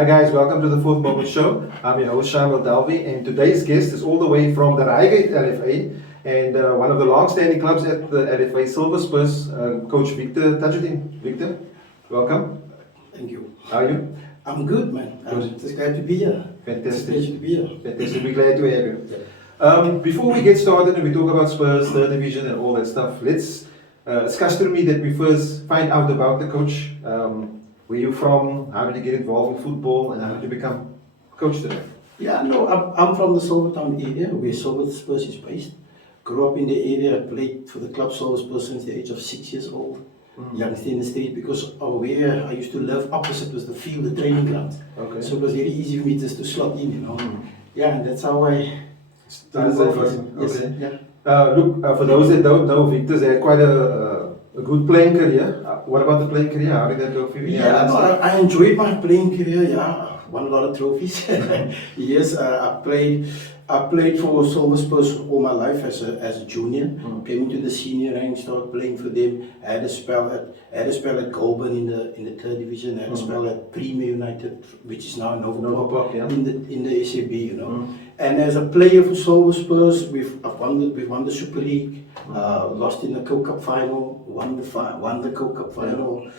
Hi guys, welcome to the Fourth Moment Show. I'm your host Shamil Dalvi, and today's guest is all the way from the Reigate LFA and one of the long-standing clubs at the LFA, Silver Spurs, Coach Victor Tajoodien. Victor, welcome. Thank you. How are you? I'm good, man. I'm just glad to be here. Fantastic. It's a pleasure to be here. Fantastic. We're glad to have you. Before we get started and we talk about Spurs, third division, and all that stuff, let's discuss to me that we first find out about the coach. Where you from? How did you get involved in football, and how did you become coach today? Yeah, no, I'm from the Silvertown area where Silver Spurs is based. Grew up in the area. I played for the club Silver Spurs since the age of 6 years old. Youngster in the street, because of where I used to live, opposite was the field, the training ground. Okay. So it was very easy for me just to slot in, you know. Yeah, and that's how I started. Yes. Okay. Yeah. Look, for those that don't know, Victor's had quite a good playing career. What about the playing career? How did that go for you? Yeah, no, I enjoyed my playing career. Yeah, won a lot of trophies. Yes, I played for Silver Spurs all my life as a junior. Came into the senior rank, started playing for them. I had a spell at Goulburn in the third division. I had a spell at Premier United, which is now Nova Park, yeah. in the SAB, you know. And as a player for Silver Spurs, we've won the Super League. Lost in the Coke Cup final. Won the Coke Cup final.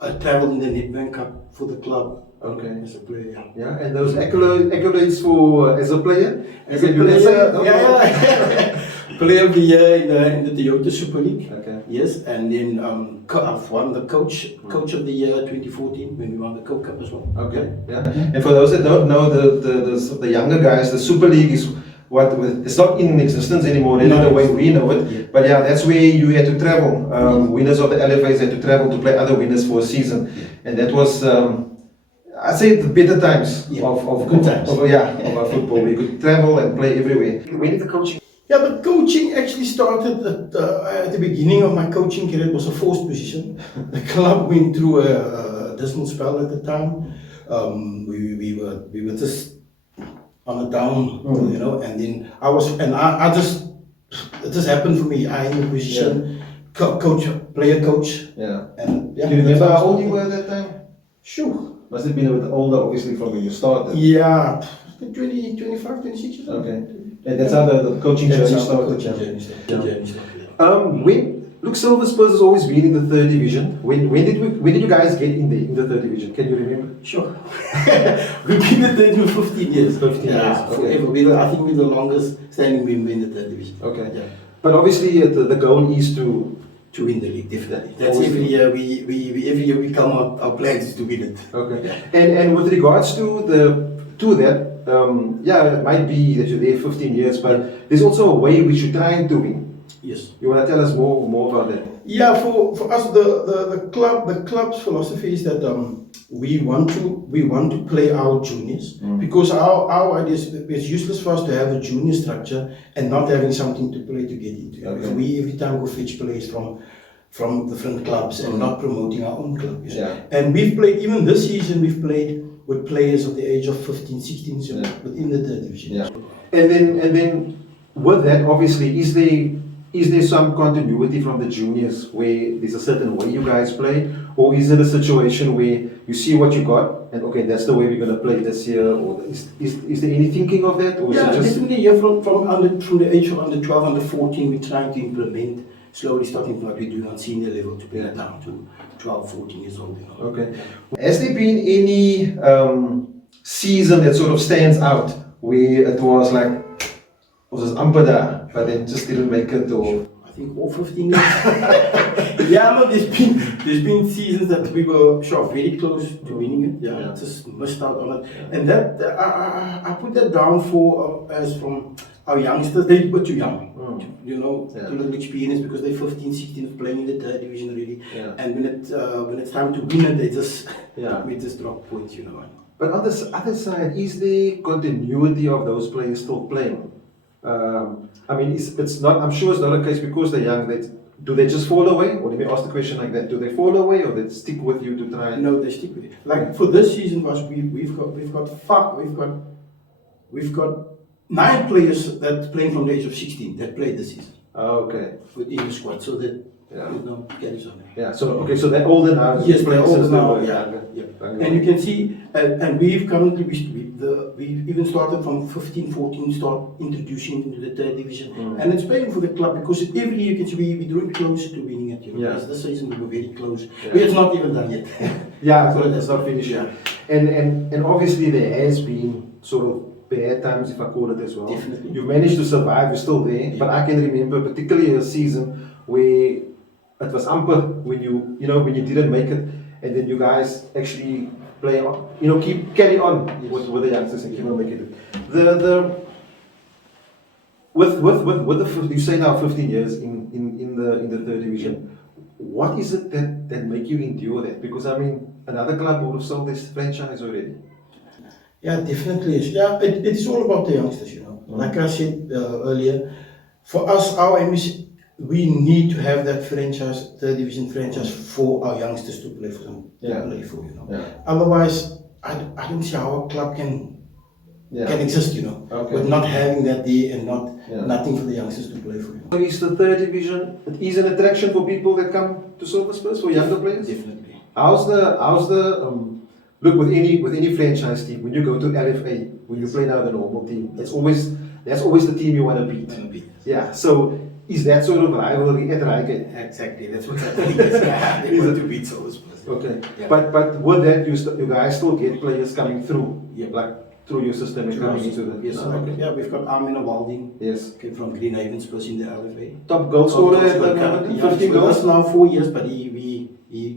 I travelled in the Nedbank Cup for the club. Okay. As a player, yeah. Yeah, and those accolades for as a player? As a player, yeah. Player of the year in the Toyota Super League. Okay. Yes, and then I've won the coach of the year 2014 when we won the Coke Cup as well. Okay. Yeah. And for those that don't know, the younger guys, the Super League is what it's not in existence anymore, really, the way we know it. Yeah. But yeah, that's where you had to travel. Winners of the LFAs had to travel to play other winners for a season, and that was. I'd say the better times of good times. Of our football. We could travel and play everywhere. When did the coaching? Yeah, the coaching actually started at the beginning of my coaching career. It was a forced position. The club went through a dismal spell at the time. We were just on a down, you know, and then I just happened for me. I in the position, player coach. Yeah. And yeah. Do you remember how old you were at that time? Sure. Must have been a bit older, obviously, from when you started. Yeah, 25, 26 years old. Okay. And that's how the coaching journey started. Look, Silver Spurs has always been in the third division. When did you guys get in the third division? Can you remember? Sure. We've been in the third division for 15 years. 15 years. Okay. Forever. I think we're the longest standing member in the third division. Okay. Yeah. But obviously, the goal is to win the league, definitely. That's every year. Every year we come up. Our plans is to win it. Okay. Yeah. And with regards to that, it might be that you're there 15 years, but there's also a way which you're trying to win. Yes. You want to tell us more about that? Yeah, for us, the club's philosophy is that we want to play our juniors because our idea is it's useless for us to have a junior structure and not having something to play to get into. Okay. We every time go fetch players from different clubs and not promoting our own club. Yeah. And we've played, even this season, we've played with players of the age of 15, 16, so within the third division. Yeah. And then with that, obviously, is there some continuity from the juniors where there's a certain way you guys play, or is it a situation where you see what you got and okay, that's the way we're going to play this year, or is there any thinking of that? Or yeah, is it just definitely. Yeah, from the age of under 12, under 14, we're trying to implement, slowly starting from what we're doing on senior level to bring it down to 12, 14 years old. You know? Okay. Has there been any season that sort of stands out where it was like, was it amper there, but then just didn't make it, or? I think all 15 years. Yeah, no, there's been seasons that we were very close to winning it. Yeah, just missed out on it. And that I put that down for as from our youngsters. They were too young, you know, too little experience because they're 15, 16 playing in the third division already. Yeah. And when it's time to win it, they just we just drop points, you know. But on the other side, is the continuity of those players still playing? I mean, it's not. I'm sure it's not a case because they're young. Do they just fall away? Or let me ask the question like that: do they fall away, or they stick with you to try? No, they stick with it. Like for this season, we've got 9 players that playing from the age of 16 that played this season. Oh, okay. Within the squad, so that Yeah. You know, carries on. Yeah. So okay, so they're older now. Yes, they're older since they now. were Yeah. younger. Yeah. And you can see, and we've currently we've even started from 15, 14, start introducing into the third division, and it's paying for the club because every year you can see we're drawing close to winning it. You know, Yeah. this season we were very close, Yeah. but it's not even done yet. Yeah, it's not finished. Yeah. And obviously there has been sort of bad times, if I call it as well. Definitely. You've managed to survive, you're still there. Yeah. But I can remember particularly a season where it was amper when you didn't make it, and then you guys actually play on, carry on Yes. with the youngsters and keep on making it. With you say now 15 years in the third division. What is it that make you endure that? Because I mean, another club would have sold this franchise already. Yeah, definitely is. Yeah, it is all about the youngsters, you know. Like I said earlier, for us, our aim is we need to have that franchise, third division franchise, for our youngsters to play for them, Yeah. to play for, you know. Yeah. Otherwise, I don't see how a club can exist, you know, Okay. with not having that day and Yeah. nothing for the youngsters to play for. You know. So is the third division, it is an attraction for people that come to Silver Spurs, for younger players? Definitely. How's the look with any franchise team, when you go to LFA, when you play now the normal team, that's always the team you want to beat. Yeah. So is that sort of rivalry at Reigate? Exactly, that's what I think is. Yeah, they want to beat Silver Spurs. Okay. Yeah. But with that you guys still get players coming through, Yeah. like through your system and coming into the Yes, okay. yeah, we've got Armin Walding. Yes. Okay, from Green Haven Spurs in the LFA. Top goal scorer at the moment, 15 With us goals. now 4 years, but he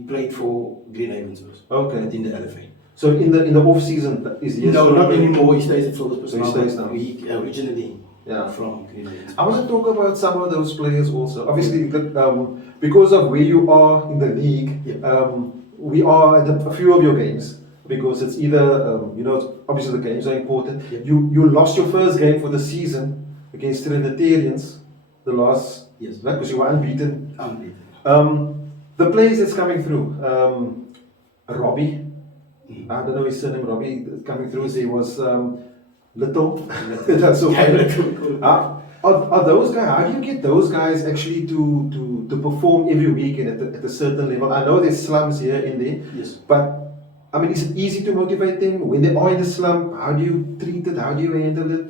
played for Green Haven Spurs. Okay. In the LFA. So in the off season is he No, still not playing? anymore. He stays at Silver Spurs. So he now, stays but now. He originally Yeah. from Green Haven Spurs. I want to talk about some of those players also. Obviously, because of where you are in the league, Yeah. we are at a few of your games. Because it's either, obviously the games are important. Yeah. You lost your first game for the season against Trinitarians, the last, Yes. because you were unbeaten. Unbeaten. The players that's coming through, Robbie, I don't know his surname, Robbie, coming through, he was Little. That's so funny. Are those guys, how do you get those guys actually to perform every week and at a certain level? I know there's slums here and there, Yes. but I mean, is it easy to motivate them when they are in the slump? How do you treat it? How do you handle it?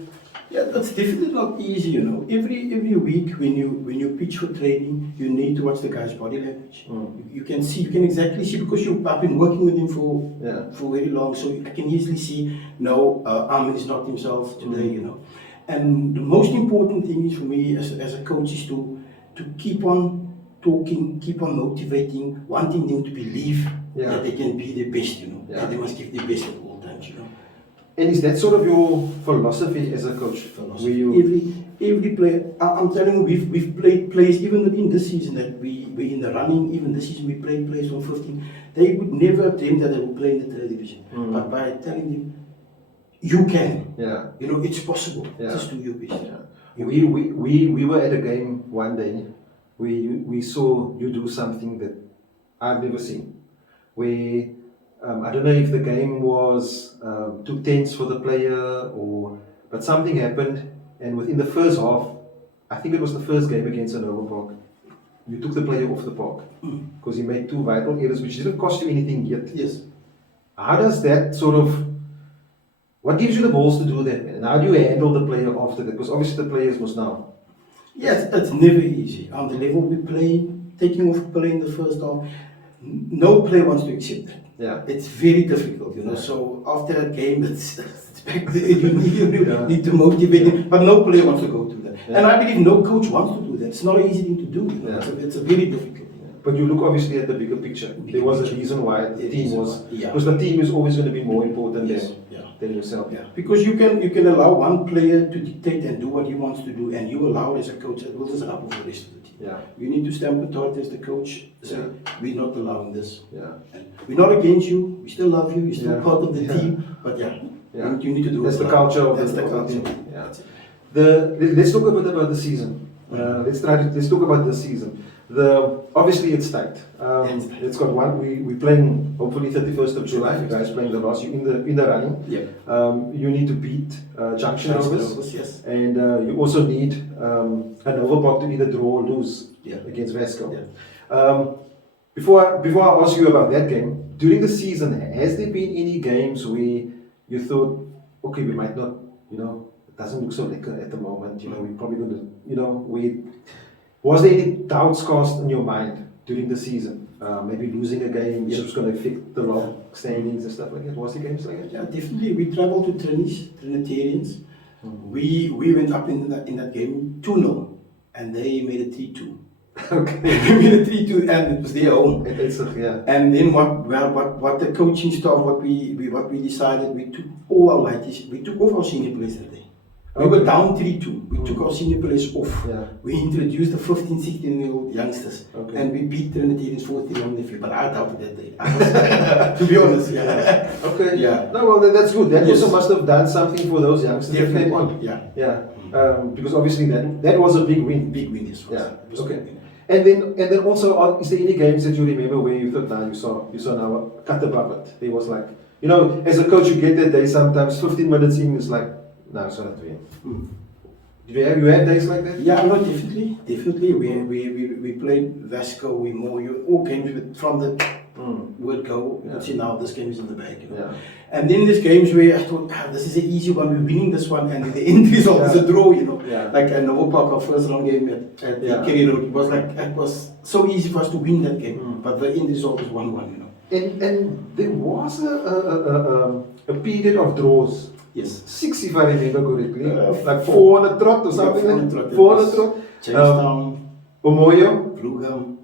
Yeah, that's definitely not easy, you know. Every week when you pitch for training, you need to watch the guy's body language. You can see, exactly see, because I've been working with him for very long, so I can easily see, no, Armin is not himself today, you know. And the most important thing is for me as a coach is to keep on talking, keep on motivating, wanting them to believe that they can be their best, you know. Yeah. That they must give their best at all times, you know. And is that sort of your philosophy as a coach? Where you Every player, I'm telling you, we've played players even in this season that we're in the running. Even this season we played players from 15. They would never have dreamed that they would play in the third division. But by telling them, you can, you know, it's possible. Just do your best. Yeah. We were at a game one day where we saw you do something that I've never seen. Where I don't know if the game was too tense for the player but something happened, and within the first half, I think it was the first game against Nova Park, you took the player off the park because he made two vital errors which didn't cost you anything yet. Yes. How does that sort of, what gives you the balls to do that, man? And how do you handle the player after that? Because obviously the players must know. Yes, it's never easy. On the level we play, taking off a player in the first half, no player wants to accept that. Yeah. It's very difficult, you know. So after that game, it's back to you need to motivate him, but no player wants to go through that. And I believe no coach wants to do that. It's not an easy thing to do. You know? It's a very difficult. But you look obviously at the bigger picture. There was a reason why the team was, because the team is always going to be more important than yourself. Yeah, because you can allow one player to dictate and do what he wants to do, and you allow as a coach that will just happen for the rest of the team. Yeah. You need to stand authority as the coach, say, we're not allowing this. Yeah. And we're not against you, we still love you, you're still part of the Yeah. team, but you need to do That's it. the culture of That's the culture. team. Yeah. Let's talk a bit about the season. Let's talk about this season. Obviously it's tight. It's got one. We're playing hopefully 31st of July. You guys playing the last. You in the running. Yeah. You need to beat Junction Rovers, yes. and you also need a Nova Park to either draw or lose against Vasco. Yeah. Before I ask you about that game, during the season, has there been any games where you thought, okay, we might not, it doesn't look so liquor at the moment, we're probably going to, was there any doubts cast in your mind during the season? Maybe losing a game which was going to affect the log standings and stuff like that. Was there games like that? Yeah, definitely. We traveled to Trinitarians. Mm-hmm. We went up in that game 2-0, and they made it 3-2. Okay. We made it 3-2, and it was their home. Yeah. And then what the coaching staff, what we decided, we took all our lighties, we took off our senior players that day. We were down 3-2. We took our senior players off. Yeah. We introduced the 15, 16-year-old youngsters, and we beat Trinitarians 4-3 on the field. But I doubted that day. To be honest, yeah. Okay. Yeah. No, well, that's good. That also must have done something for those youngsters that came on. Yeah. Yeah. Because obviously that was a big win. Big win, yes. Yeah. Okay. And then also, is there any games that you remember where you thought, nah, you saw now cut above it? There was like, as a coach, you get that day sometimes 15 minutes in, it's like, no, it's not win. Did you have days like that? Yeah, no, definitely. We played Vasco, we Moyo, all games from the word go. You can see now this game is in the bag. Yeah. And then there's games where I thought, this is an easy one, we're winning this one, and the end result is a draw, Yeah. Like a Nova Park, our first round game at Kerry Road. It was so easy for us to win that game, but the end result was 1-1, And there was a period of draws. Yes. 6 if I remember correctly. Like 4 on a trot or something. 4 on a trot. Jamestown, Omoyo. Blugam.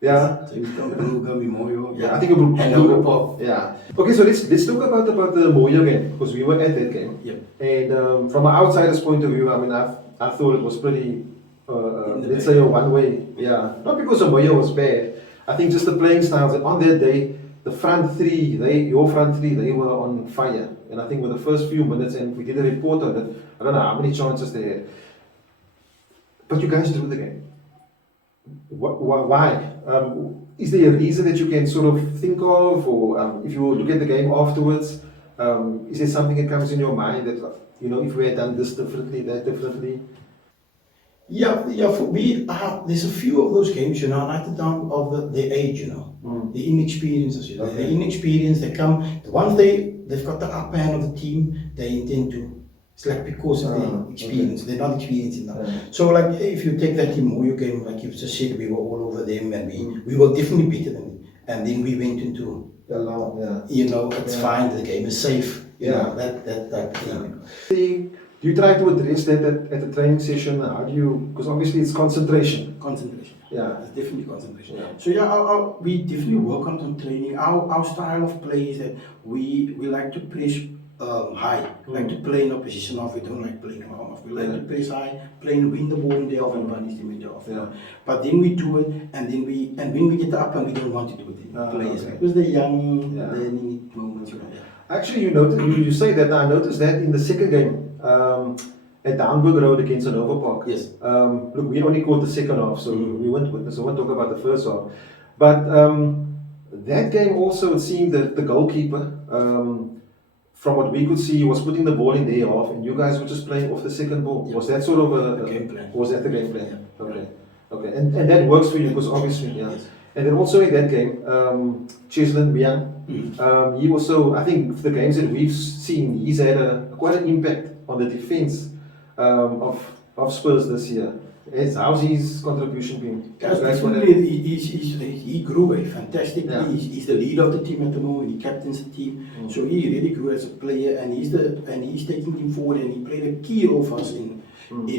Yeah. Jamestown, Blugam, Imoyo. Yeah, I think and Nova Park. Yeah. Okay, so let's talk about the Moyo game, because we were at that game. Yeah. And from an outsider's point of view, I mean, I thought it was pretty, let's say a one-way. Yeah. Not because Moyo was bad. I think just the playing styles. And on that day, the front three, your front three, they were on fire. And I think with the first few minutes, and we did a report on it, I don't know how many chances they had. But you guys drew the game. Why? Is there a reason that you can sort of think of, or if you look at the game afterwards, is there something that comes in your mind that, if we had done this differently, that differently? Yeah, for me, there's a few of those games, like the down of the age, the inexperiences, the inexperience, they come, the ones they've got the upper hand of the team, they intend to. It's like because of the experience, they're not experienced enough. So like if you take that Moyo game, like you just said, we were all over them, and we were definitely better than them. And then we went into, it's fine, the game is safe, that type of thing. Do you try to address that at the training session? How do you, because obviously it's concentration. Concentration. Yeah. It's definitely concentration. Yeah. So we definitely work on training. Our style of play is that we like to press high, like to play in opposition off. We don't like playing off. We like to press high, playing win the ball in the off and punish them in the off. Yeah. But then we do it, and when we get up and we don't want to do it in players because they're young, learning moments. Actually, you say that. I noticed that in the second game. At Downburg Road against Nova Park. Yes. Look, we only caught the second half, so we won't talk about the first half. But that game also, it seemed that the goalkeeper, from what we could see, was putting the ball in their half, and you guys were just playing off the second ball. Yeah. Was that sort of a game plan? Was that the game plan? Yeah. Okay. And that works for you because obviously, Yes. And then also in that game, Cheslin Mian, he also, I think the games that we've seen, he's had quite an impact on the defense of Spurs this year. How's his contribution been? Yes, definitely. He grew fantastically. Yeah. He's the leader of the team at the moment. He captains the team, so he really grew as a player, and he's taking him forward, and he played a key role for us in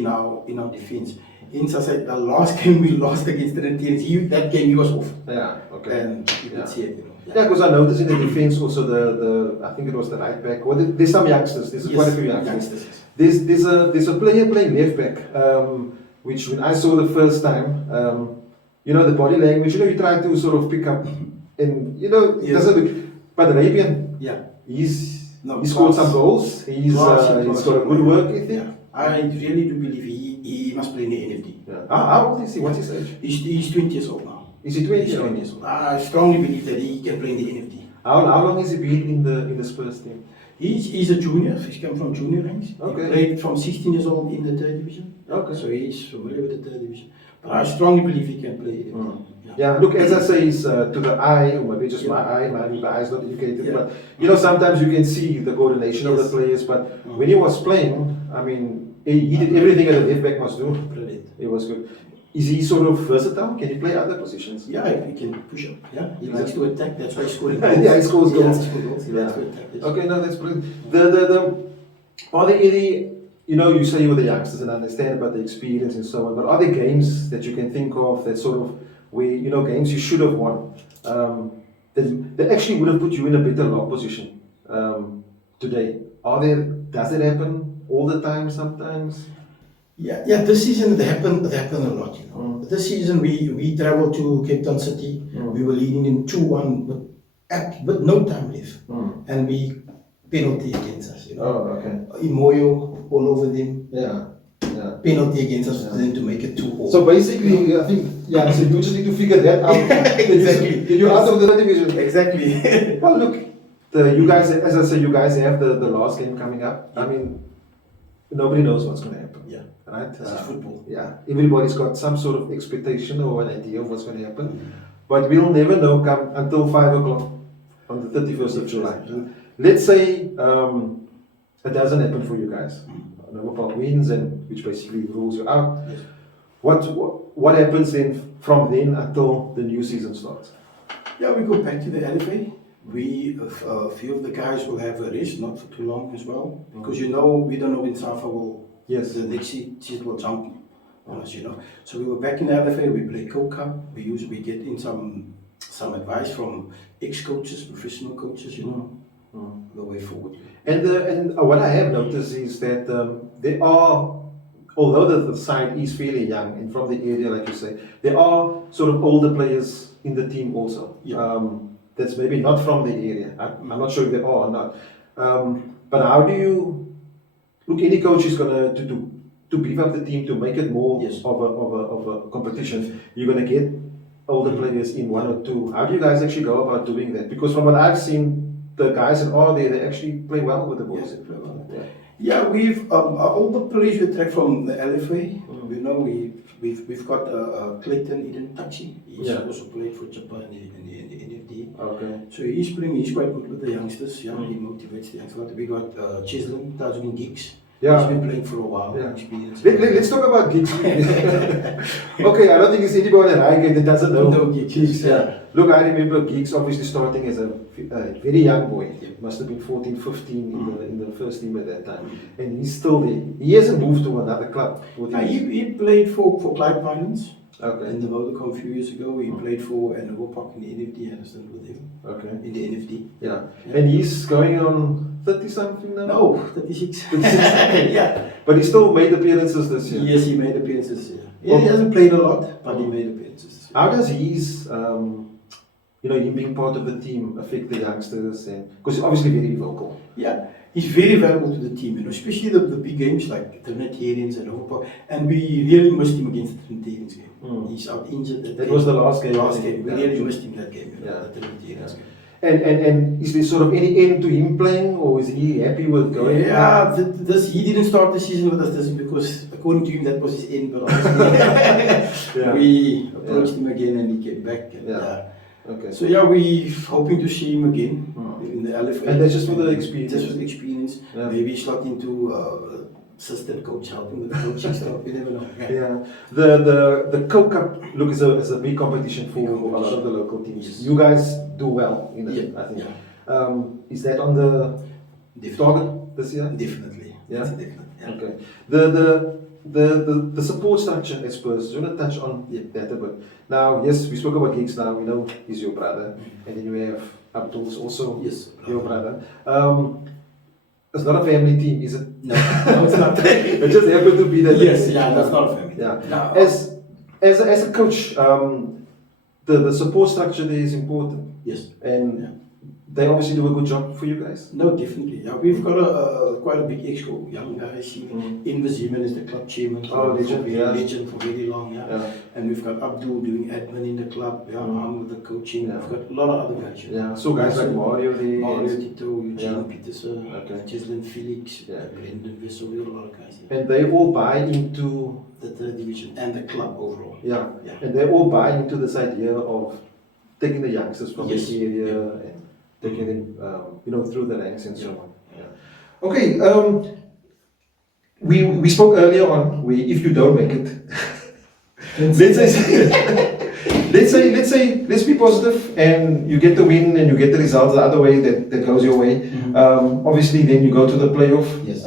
our defense. In the last game we lost against the Trinitarians, that game he was off. Yeah, okay. And you could see it. Yeah, because I noticed in the defense also the I think it was the right back. Well, there's some youngsters. There's quite a few youngsters. There's a player playing left back, which when I saw the first time, the body language. You try to sort of pick up, and it doesn't look. But Arabian, he scored some goals. He's got a good work ethic. Yeah. I really do believe he must play in the NFD. Yeah. How old is he? What's his age? He's 20 years old now. Is he 20? He's 20 years old. I strongly believe that he can play in the NFD. How long has he been in the Spurs team? He's a junior. He's come from junior ranks. Okay. He played from 16 years old in the third division. Okay. So he's familiar with the third division. But I strongly believe he can play NFD. Yeah, look, as I say, it's to the eye, or maybe just my eye, my eye is not educated, but you know, sometimes you can see the coordination of the players, but when he was playing, I mean, he did everything that a left back must do. Brilliant. It was good. Is he sort of versatile? Can he play other positions? Yeah, he can push up. Yeah, he likes to attack. That's why he's scoring Yeah, he scores goals. He likes to attack. Yes. Okay, no, that's brilliant. Are there any, you know, you say you were the youngsters and understand about the experience and so on, but are there games that you can think of that sort of, where, you know, games you should have won, that actually would have put you in a better lock position today? Does it happen all the time sometimes? Yeah. This season it happened a lot. You know, this season we traveled to Cape Town City. We were leading in 2-1 with no time left, and we penalty against us. You know, okay. Imoyo all over them. Yeah. Penalty against us for them to make it 2-all. So basically, I think, so you just need to figure that out. Exactly. You're out of the division. Exactly. Well, look, you guys, as I say, you guys have the last game coming up. I mean, nobody knows what's going to happen. Yeah. Right? This is football. Yeah. Everybody's got some sort of expectation or an idea of what's going to happen. But we'll never know until 5 o'clock on the 31st of July. Let's say it doesn't happen for you guys. Number Park wins, and which basically rules you out. Yes. What happens then from then until the new season starts? Yeah, we go back to the LFA. A few of the guys will have a rest, not for too long as well, because you know we don't know when Safa will. Yes. The next season will jump on us, you know. So we were back in the LFA. We play Co-Cup. We get in some advice from ex-coaches, professional coaches, you know. The way forward. And what I have noticed is that there are, although the side is fairly young and from the area, like you say, there are sort of older players in the team also. Yeah. That's maybe not from the area. I'm not sure if there are or not. But how do you look? Any coach is going to beef up the team to make it more of a competition. You're going to get older players in, one or two. How do you guys actually go about doing that? Because from what I've seen, the guys that are there, they actually play well with the ball. Yes, they play well. Yeah, we've all the players we attract from the LFA. We know we've got Clayton Eden Tachi. He's also played for Japan in the NFD. Okay. So he's playing. He's quite good with the youngsters. Yeah, he motivates the youngsters. We got Chislin Tajoodien Gigs. Yeah. He's been playing for a while. Yeah. Experience. Let's talk about gigs. Okay, I don't think there's anybody in Highgate that doesn't know. No gigs. Yeah. Look, I remember Gigs obviously starting as a very young boy. Must have been 14, 15 in the first team at that time. And he's still there. He hasn't moved to another club. He played for Clyde Finance. Okay. In the Vodacom a few years ago, he played for Silver Spurs in the NFD. I understand with him. Okay. In the NFD. Yeah. And he's going on 30 something now? No, 36. 36. Yeah. But he still made appearances this year. Yes, he made appearances. Yeah. He hasn't played a lot, but he made appearances. How does his, him being part of the team affect the youngsters? Because he's obviously very vocal. Yeah, he's very valuable to the team, you know, especially the big games like Trinitarians and Overpower. And we really missed him against the Trinitarians game. He's out injured. That was the last game. We really missed him that game, the Trinitarians game. And is there sort of any end to him playing, or is he happy with going? Yeah, he didn't start the season with us this because according to him that was his end, but obviously we approached him again and he came back. And, okay. So we're hoping to see him again in the LFA. And that's just for the experience. Just for the experience. Yeah. Maybe he's slot into assistant coach, helping with the coaching stuff. You never know. Yeah. The Co-Cup look is a big competition for a lot of the local teams. Yes. You guys do well in it, I think. Yeah. Is that on the target this year? Definitely. Yeah. Definitely. Yeah. Okay. The support structure at Spurs, do you want to touch on that a bit? Now, yes, we spoke about Gigs now, we know he's your brother, and then you have Abdul's also your brother. It's not a family team, is it? No, it's not. It just happened to be that. Yes, that's not a family team. Yeah. No. As a coach, the support structure there is important. Yes. And they obviously do a good job for you guys. No, definitely. Yeah, we've got quite a big exco, young guys. Inver Zeeman is the club chairman. Oh, legend, yeah. Legend for very long, yeah. And we've got Abdul doing admin in the club. Yeah, I'm with the coaching. Yeah. We've got a lot of other guys. Yeah, so guys like Mario, Tito, Eugene Yeah. Peterson, Okay. Cheslin Felix, Yeah. Brendan Wessel, we have a lot of guys. Yeah. and they all buy into The third division and the club overall. yeah, Yeah. and they all buy into this idea of taking the youngsters from Yes. the area Yeah. and taking them, through the ranks and so Yeah. on. Yeah. Okay, we spoke earlier on. If you don't make it, let's be positive, and you get the win and you get the results the other way that goes your way. Obviously, then you go to the playoff. Yes.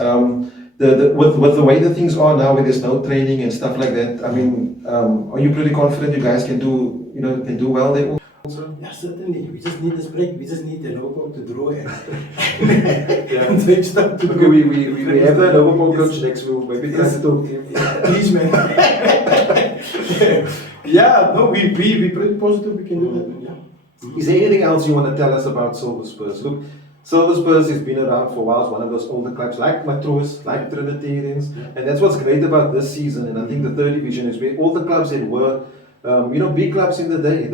With the way that things are now, where there's no training and stuff like that. I mean, are you pretty confident you guys can do well there? Also? Yeah, certainly. We just need this break. We just need the Novo to draw and Yeah. and take stuff to Okay, we have the Liverpool coach next. We'll maybe try Yes. to talk to him. Please, man. Yeah, no, we pretty positive we can do that, man. Yeah. Is there anything else you want to tell us about Silver Spurs? Look, Silver Spurs has been around for a while. It's one of those older clubs like Matroos, like Trinitarians, and that's what's great about this season. And I think the third division is where all the clubs that were, big clubs in the day,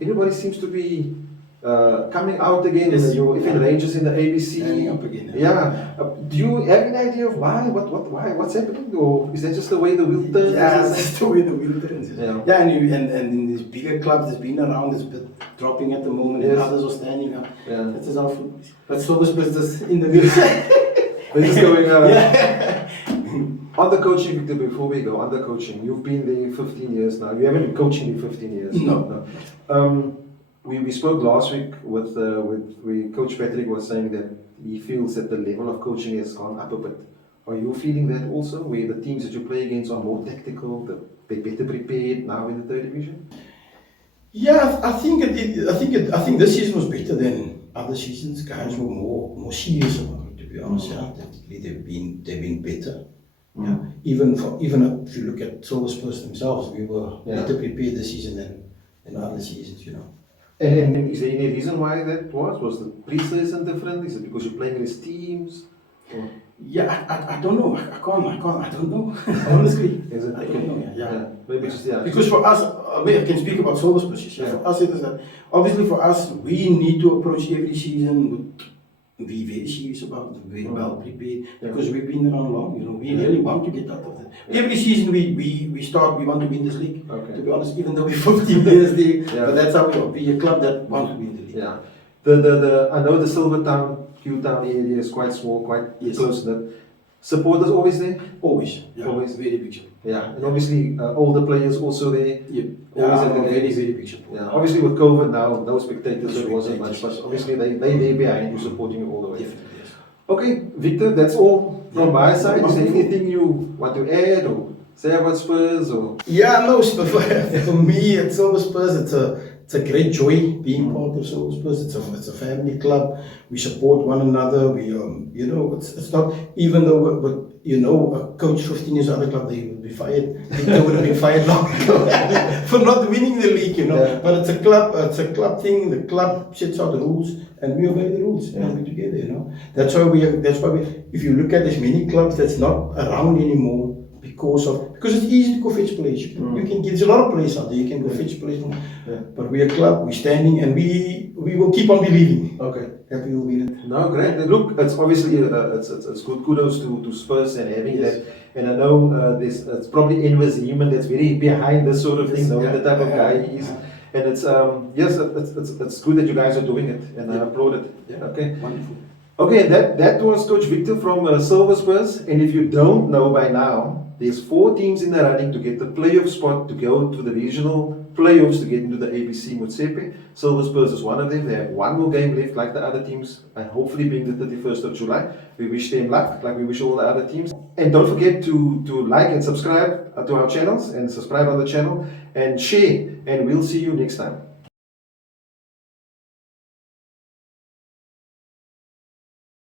everybody seems to be coming out again. Yes. Even Rangers in the ABC. Standing up again. Yeah. Do you have any idea of why? What's happening? Or is that just the way the wheel turns? Yeah, that's the way the wheel turns. Yeah. Yeah, and in these bigger clubs that's been around, it's a bit dropping at the moment, and Yes. others are standing up. Yeah. That is our football. But Silver Spurs is in the middle. We're just going Yeah. on the coaching, Victor, before we go, on the coaching, you've been there 15 years now. You haven't been coaching in 15 years. No. We spoke last week with Coach Patrick was saying that he feels that the level of coaching has gone up a bit. Are you feeling that also, where the teams that you play against are more tactical, they're better prepared now in the third division? Yeah, I think this season was better than other seasons. Guys were more serious about it, to be honest. Yeah, definitely they've been better. Yeah, even if you look at Silver Spurs themselves, we were better prepared this season than other seasons. And is there any reason why that was? Was the pre-season different? Is it because you're playing against teams? Or? Yeah, I don't know. I don't know. Honestly, Is it? I don't know. Yeah. Maybe just Because for us, I can speak about Silver Spurs. Yeah. For us, it is that obviously for us, we need to approach every season with be very serious about it, very well prepared, because we've been around long. We really want to get out of it. Every season we start, we want to win this league. Okay. To be honest, even though we're 15 years there, but that's how we are. We're a club that wants to win the league. Yeah. I know the Silvertown, Q-Town area is quite small, quite close knit. Support is always there? Always. Yeah. Always. Very big support. Yeah. And obviously older players also there. Yeah. Always at the Very, games. very big support. Yeah. Obviously with COVID now, no spectators, so it wasn't much, spectators. but obviously they there behind you, supporting you all the way. Definitely, yes. Okay, Victor, that's all from my side. Is there anything you want to add or say about Spurs or? Yeah, no, for me at Silver Spurs, it's a great joy being part of Silver Spurs. It's a family club. We support one another. We it's not, even though a coach 15 years other club, they would be fired. Victor would have been fired long ago for not winning the league, Yeah. But it's a club thing. The club sets out the rules, and we obey the rules, and we're together, That's why if you look at as many clubs that's not around anymore, because it's easy to go fetch players. You can there's a lot of players out there. You can go fetch players, but we're a club. We're standing, and we will keep on believing. Okay. That we will win it. No, great. Look, it's obviously it's good. Kudos to Spurs and having that. And I know it's probably Inver Zeeman that's very behind this sort of thing, knowing the type of guy he is. And it's it's good that you guys are doing it, and I applaud it. Yeah. Okay. Wonderful. Okay, that was Coach Victor from Silver Spurs. And if you don't know by now, there's 4 teams in the running to get the playoff spot to go to the regional playoffs to get into the ABC Motsepe. Silver Spurs is one of them. They have one more game left like the other teams, and hopefully being the 31st of July. We wish them luck like we wish all the other teams. And don't forget to like and subscribe to our channels, and subscribe on the channel and share, and we'll see you next time.